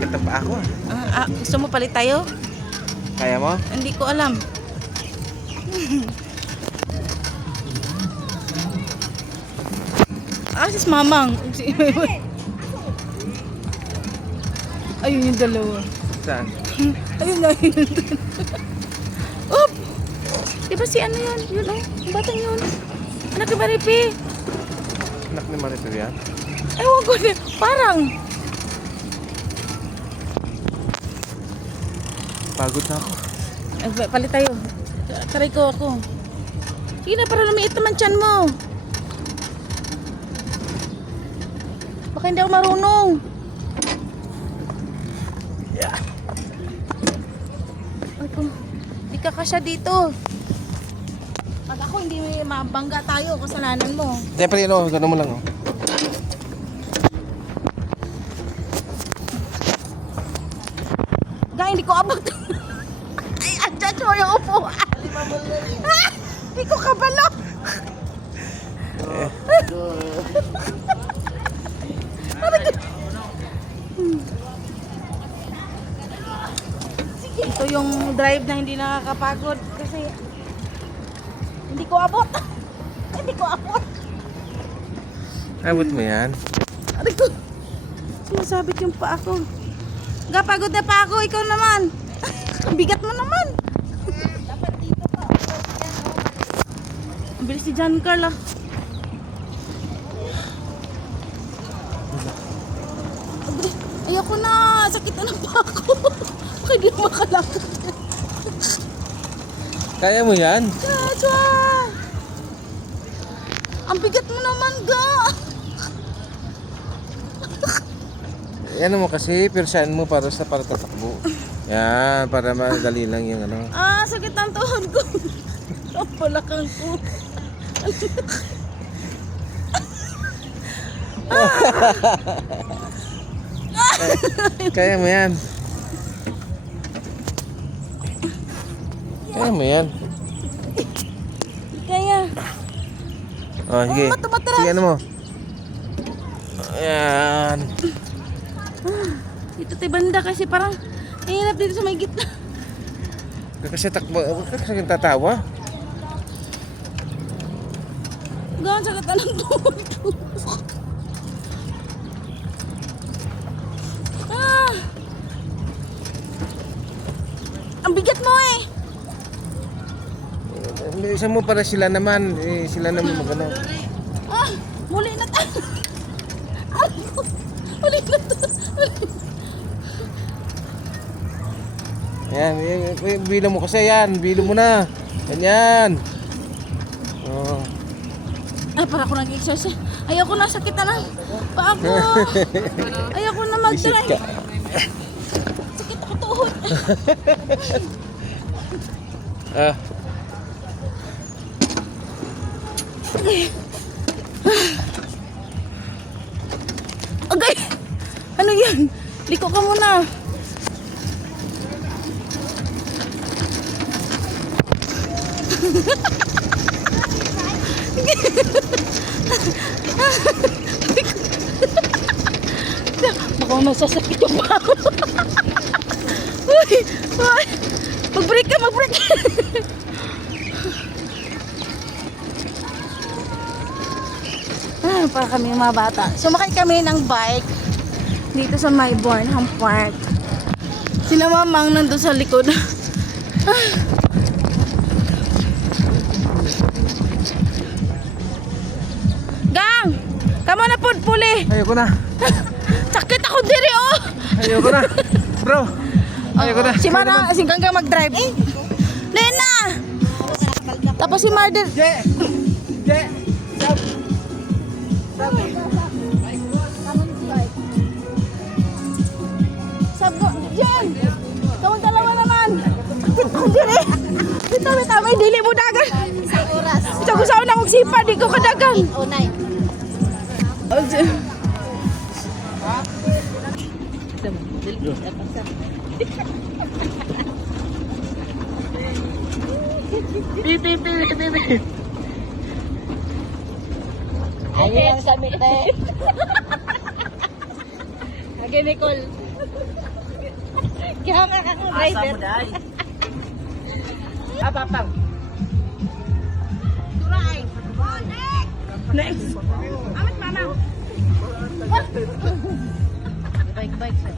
Sakit pa ako. Gusto mo palit tayo? Kaya mo? Hindi ko alam. Sis Mamang. Ayun yung dalawa. Saan? Ayun na yun. Op! Diba si ano yun? Yun oh. Ang batang yun. Anak ni Maripi. Anak ni Maripil yan? Ewan ko na. Parang. Pagod na ako. Palit tayo. Taray ko ako. Sige na, para lumiit naman tiyan mo. Baka hindi ako marunong. Yeah. Hindi ka kasya dito. Pag ako hindi may mabangga tayo, kasalanan mo. Siyempre, gano'n mo lang. Gaya, hindi ko abot. Ay, andyan mo yung upuan. Hindi ko kabalo. Ito yung drive na hindi nakakapagod kasi hindi ko abot. Hindi ko abot. Abot mo yan? Aray ko. Sumasabit yung paa ko. Pagod na pa ako. Ikaw naman. Ang bigat mo naman. Ang bilis si John Carl ah. Ayoko na. Sakit na pa ako. Baka di makalakot. Kaya mo yan? Chacha! Ang bigat mo naman, ga! Yan mo kasi, pirsahan mo para tatakbo. Yan, para madali lang yung ano. Sakit ang tuhod ko. Ang palakang ko. Kaya mo yan. Kaya mo yan. Kaya. Oh, sige. Matras. Sige, ano mo? Ayan. Dito tayo banda kasi parang hirap dito sa may gitna. Kasi takbo, kasi tatawa. Gawin sakit na ng tuhod ko. Ang bigat mo eh. Isa mo para sila naman, sila naman magano. Muli na tayo. Muli na tayo. Ayan, bilang mo kasi yan, bilang mo na. Ganyan. Oh. Para ako nag-exercise. Ayoko na, sakit na lang. Paa ko. Ayoko na mag-try. Sakit ako tuhod. Agay! Ano yan? Liko ka muna. Baka masasakit yung paa. Uy! Uy! Mag-break ka! Mag-break! Para kami mga bata. Sumakay kami ng bike dito sa my Bornham Park. Sila Mamang nandun sa likod. Gang! Kamo na po, puli! Ayoko na. Sakit ako diri, oh! Ayoko na. Bro. Ayoko na. Si Mara, si Gangga mag-drive. Lena! Tapos si Marder. Je! Sabo, Jen! Kawang dalawa naman! Ako diri! Dito, may dili mo dagan! Isang oras. Ito ko saan akong sipa, di ko kadagan! 8:09. Oh, Jen. Ayun lang sa mite. Age Nicole. Kaya nga kang driver. Apapang. Turay. Next. Amat mama. Bike sir.